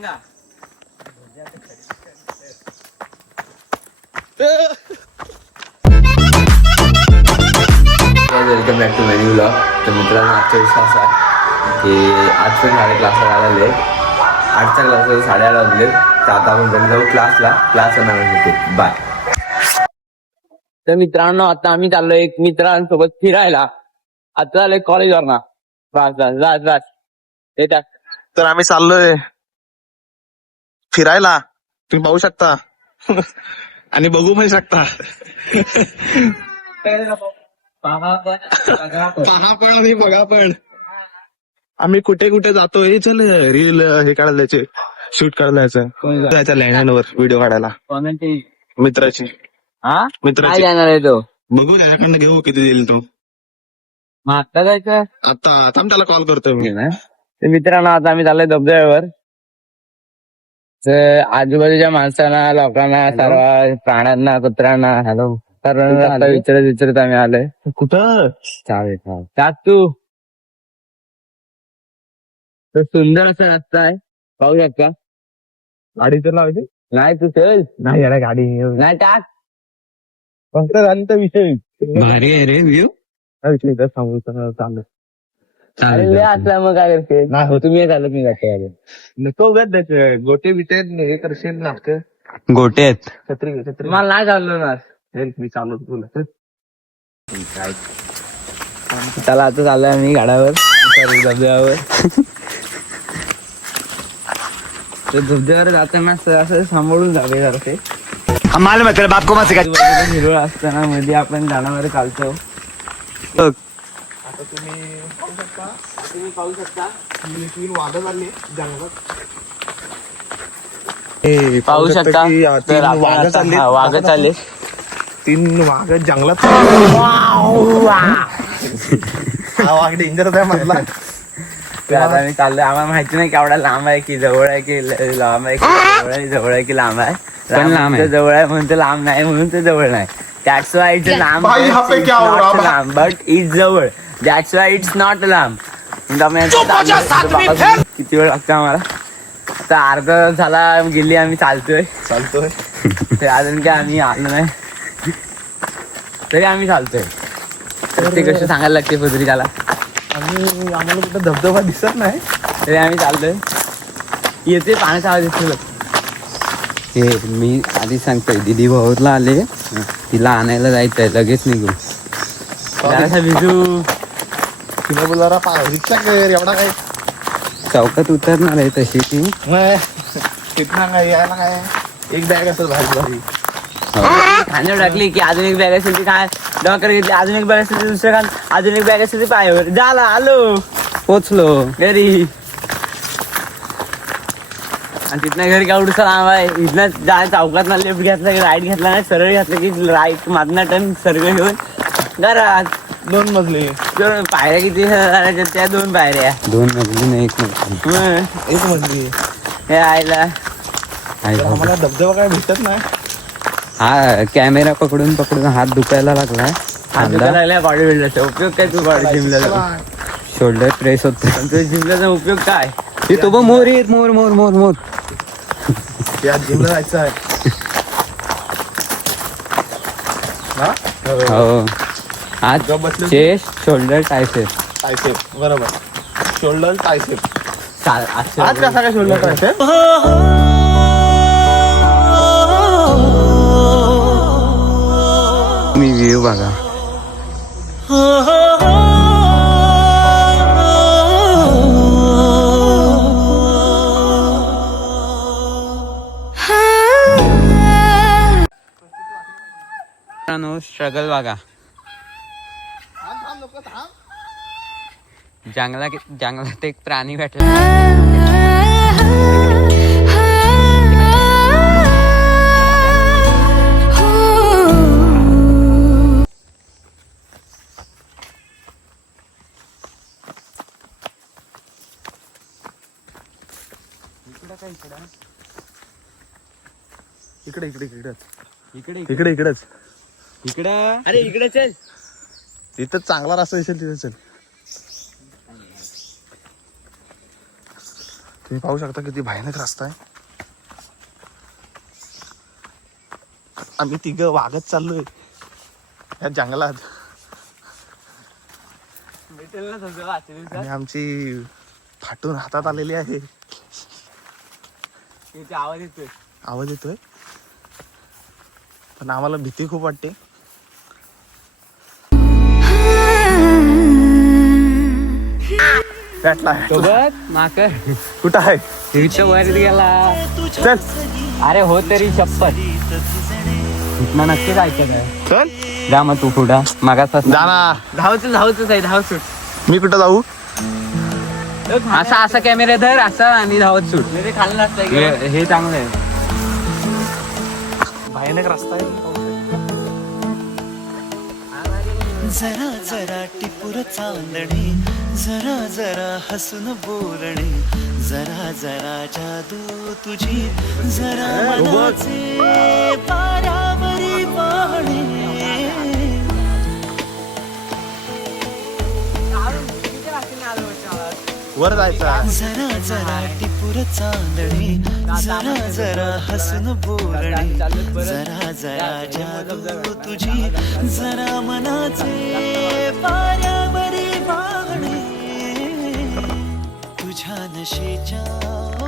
Ganga. Welcome back to menu blog. तर मित्रांनो आजचा विश्वास आहे की आज पण माझ्या क्लासला आलेले 8च्या क्लासला 8:30 वाजले. तर आता आपण घरी जाऊ क्लासला नवीन बाय. तर मित्रांनो आता आम्ही चाललोय एक मित्रांसोबत फिरायला. आता चाललोय कॉलेजवर ना. बस येतात. तर आम्ही चाललोय फिरायला, तुम्ही पाहू शकता आणि बघू पण शकता. पहा पण आणि बघा पण आम्ही कुठे कुठे जातोय. चल रील हे काढायचे, शूट करायचं जायचं लँडवर व्हिडिओ काढायला. मित्राची काय जाणार आहे तो. बघू ना याकडनं घेऊ किती देईल तो. मग आता जायचं. आता थांब त्याला कॉल करतोय मी. तर मित्रांनो आता आम्ही चाललोय धबधब्यावर. तर आजूबाजूच्या माणसांना, लोकांना, सर्व प्राण्यांना, कुत्र्यांना हॅलो सर्वांना विचारत आम्ही आलोय. कुठं चालेल तू. तर सुंदर असा रस्ता आहे, पाहू शकता. गाडी तर लावायची नाही तू चल. नाही यार गाडी नाही टाक. फक्त झाली तर विषय भारी आहे रे व्ह्यू. सांगू चालू असला मग काय करते. नाही हो तुम्ही चालत मी जाते. नको त्याचे गोटे बिटे हे करशील नाटक. गोटे आहेत. छत्री मला नाही चाललो ना. मी चालू तुला चला आता चाललोय मी गाड्यावर धबधब्यावर. तर धबधब्यावर जाताना असं सांभाळून जावे सारखे. हिरवळ असताना मध्ये आपण जाण्यावर चालतो. आता तुम्ही पाहू शकता 3 वाघ झाले जंगलात. पाहू शकता वाघ चालले. 3 वाघ जंगलात. हा वाघ डेंजरच आहे म्हटला. आता आम्ही चाललोय. आम्हाला माहिती नाही केवढा लांब आहे की जवळ आहे की लांब आहे की जवळ आहे की लांब आहे. लांब आहे जवळ आहे म्हणून ते लांब नाही म्हणून ते जवळ नाही. दॅट्स वाय इट्स लांब बट इट्स जवळ. दॅट्स वाय इट्स नॉट लांब. किती वेळ लागतो आम्हाला. आता अर्धा तास झाला गेली आम्ही चालतोय. अजून काय आम्ही आलो नाही तरी आम्ही चालतोय. ते कशी सांगायला लागते पदरी त्याला. आणि आम्हाला कुठं धबधबा दिसत नाही तरी आम्ही चाललोय. येते पाण्याचा आवाज येतो. हे मी आधी सांगतोय दिदी भाऊला आले, तिला आणायला जायचंय लगेच निघू. भिजू तिला बोला रिक्षा कर एवढा काय चौकात उतरणार आहे तशी ती. नाही तिथं काय यायला काय एक बॅग असेल भारी खांद्यावर टाकली की अजून एक बॅग असेल ती काय डॉक्टर घेतली. अजून एक बॅग असेल दुसरं खान. अजून एक बॅग असेल ती पायावर. झाला आलो पोचलो घरी. आणि तिथनं घरी केवढं लांब आहे. इथनं जा चौकात ना लेफ्ट घेतला की राईट घेतला नाही सरळ घेतलं की राईट मागणं टर्न सर्व घेऊन घरात. 2 मजली. पायऱ्या किती त्या 2 पायऱ्या. 2 मजली नाही 1 मजली. 1 मजली. हे आयला आम्हाला धबधबा काय भेटत नाही. हा कॅमेरा पकडून हात दुखायला लागलाय. बॉडी बिल्डरचा उपयोग काय. तू बॉडी जिमला शोल्डर प्रेस होत. तुझ्या जिमला उपयोग काय. तो बघ मोर येत मोर या जिमला जायचं आहे. हो आज चेस्ट शोल्डर टायसेप बरोबर. शोल्डर टायसेप. आज आज कसा काय शोल्डर टायसेप. मी व्ह्यू बघा. स्ट्रगल बघा. जंगलात एक प्राणी भेटला. इकडेच इकडं. अरे इकडे चल. तिथं चांगला रस्ता असेल तिथे चल. तुम्ही पाहू शकता किती भयानक रस्ता आहे. आम्ही तिघं वागत चाललोय या जंगलात. आणि आमची फाटून हातात आलेली आहे. आवाज येतोय. आवाज येतोय पण आम्हाला भीती खूप वाटते. सोबत माकर कुठं आहे? तिच्या वर गेला. चल अरे हो तरी शपथ इथनं नक्की जायचं काय. चल जा मग तू पुढं मागापासून जा ना. धावच आहे धाव सुट. मी कुठं जाऊ? असा कॅमेरा धर असा आणि धावत सुट. हे चांगलं आहे. भयानक रस्ता आहे. जरा जरा टिपूर चांदणी, जरा जरा हसून बोलणी, जरा जरा जादू तुझी, जरा मनाचे पारावरी वाहणे. वर जायचं. जरा जरा टिपूर चांदणी, जरा जरा हसून बोलणी, जरा जरा जादू तुझी, जरा मनाचे पारावरी वाहणे. तुझ्या नशेच्या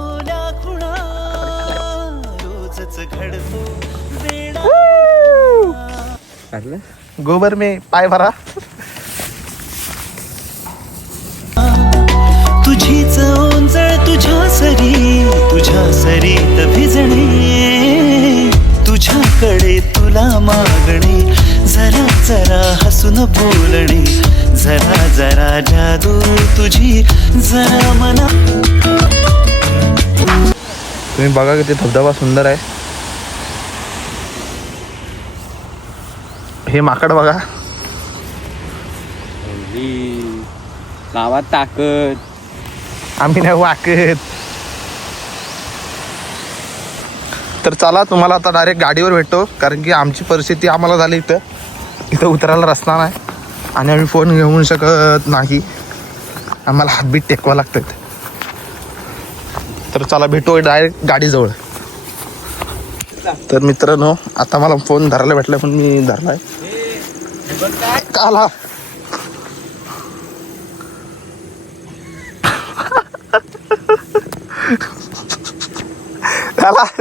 ओल्या खुणा रोजच घडतो वेळा. गोबर में पाय भरा. तुझीच ओंजळ तुझ्या सरीत भिजणे, तुझ्याकडे तुला मागणे, जरा जरा हसून बोलणे, जरा जरा जादू तुझी, जरा मना. तुम्ही बघा किती धबधबा सुंदर आहे. हे माकड बघा. गावात ताकद. आम्ही नाही वाकत. तर चला तुम्हाला आता डायरेक्ट गाडीवर भेटतो, कारण की आमची परिस्थिती आम्हाला झाली इथं उतरायला रस्ता नाही आणि आम्ही फोन घेऊन शकत नाही. आम्हाला हातबीत टेकवा लागतात. तर चला भेटू डायरेक्ट गाडीजवळ. तर मित्रांनो आता मला फोन धरायला भेटला पण मी धरलाय काला.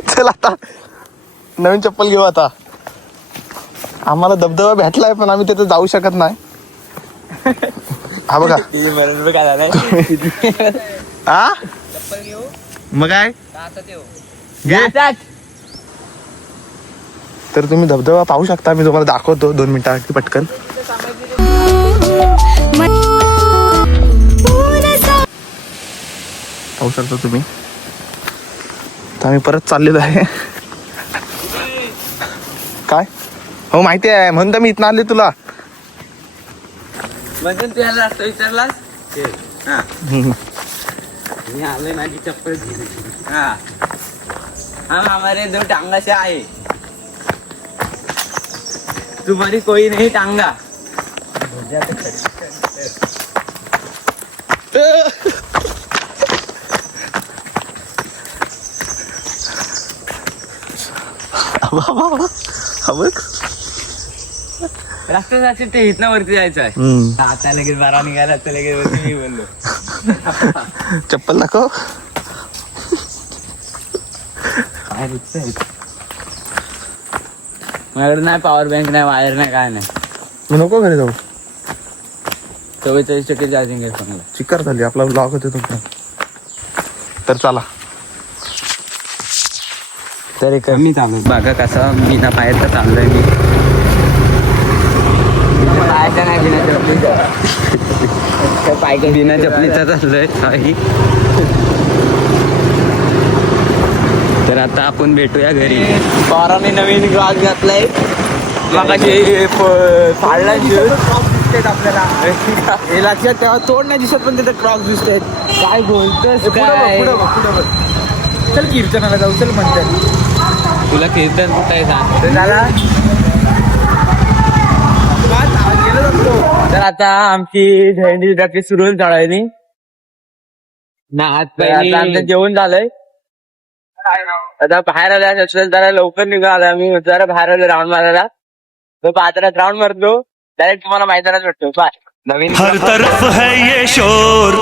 चल आता नवीन चप्पल घेऊ. आता आम्हाला धबधबा भेटलाय पण आम्ही तिथे जाऊ शकत नाही. हा बघा हा मग काय घे. तर तुम्ही धबधबा पाहू शकता. मी तुम्हाला दाखवतो 2 मिनिटासाठी पटकन. पाहू शकता तुम्ही. तर आम्ही परत चाललेलो आहे. काय हो माहिती आहे म्हणून तर मी इथं आले तुला. म्हणजे तू याला रस्ता विचारलास. मी आलोय माझी चप्पल. हाँ हम हमारे 2 टांगा से आए, तुम्हारी कोई नहीं टांगा. रस्त्यासाठी ते इथनं वरती जायचं आहे. आता लगेच बारा निघाला तर लगेच वरती मी बोललो. चप्पल दाखव. काय माझ्याकडे नाही पॉवर बँक नाही वायर नाही काय नाही. मी नको घरी जाऊ. 44% चार्जिंग आहे फोनला. चिक्कार झाली आपला ब्लॉग होते तो. तर चला तरी कमी चालू बघा कसा बिना पायाचा चाललोय मी. पायाचा नाही बिना चपलीचा. पाय बिना चपलीचा चाललोय काही. तर आता आपण भेटूया घरी. पवारांनी नवीन ग्लास घातलाय. फाडला दिसतात आपल्याला. हे लक्षात तेव्हा तोड नाही दिसत पण तिथे क्रॉस दिसत. काय बोलतोस काय. चल कीर्तनाला जाऊ. चल म्हणतात तुला कीर्तन कुठं आहे सांग. तर आता आमची झेंडी प्रॅक्टिस सुरू झाली. आता आमचं जेवण झालंय आता बाहेर आल्या जरा लवकर निघालो आम्ही जरा बाहेर आलो राऊंड मारायला तो बाजारात राऊंड मारतो डायरेक्ट तुम्हाला मैदानात भेटतो बाय नवीन हर तरफ है ये शोर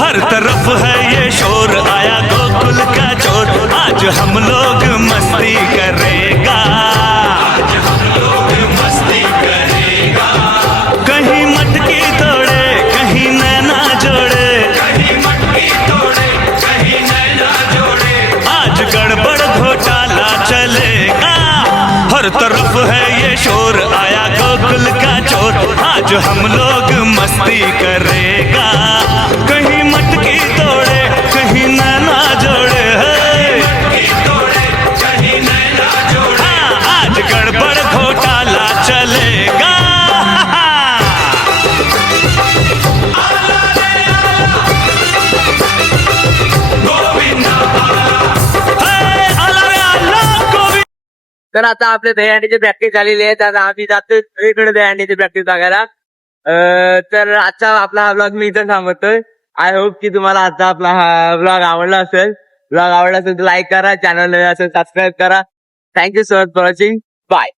हर तरफ है ये शोर आया गोकुल का चोर आज हम लोग मस्ती करेगा कहीं मटकी तोड़े कहीं नैना जोड़े आज गड़बड़ घोटाला चलेगा हर तरफ है ये शोर आया गोकुल का चोर आज हम लोग मस्ती करेगा कहीं मटकी तोड़े कहीं नैना जोड़े हाँ, आज गड़बड़ घोटाला चलेगा तर आता आपल्या दहीहंडीची प्रॅक्टिस झालेली आहे तर आम्ही जातोय सगळीकडे दहीहंडीची प्रॅक्टिस बघायला तर आजचा आपला हा ब्लॉग मी इथं थांबवतोय आय होप की तुम्हाला आजचा आपला हा ब्लॉग आवडला असेल तर लाईक करा चॅनल नवीन असेल सबस्क्राईब करा thank you so much for watching bye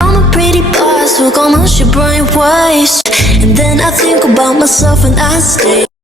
I'm a pretty boss, work on my shit brain waste. And then I think about myself and I stay.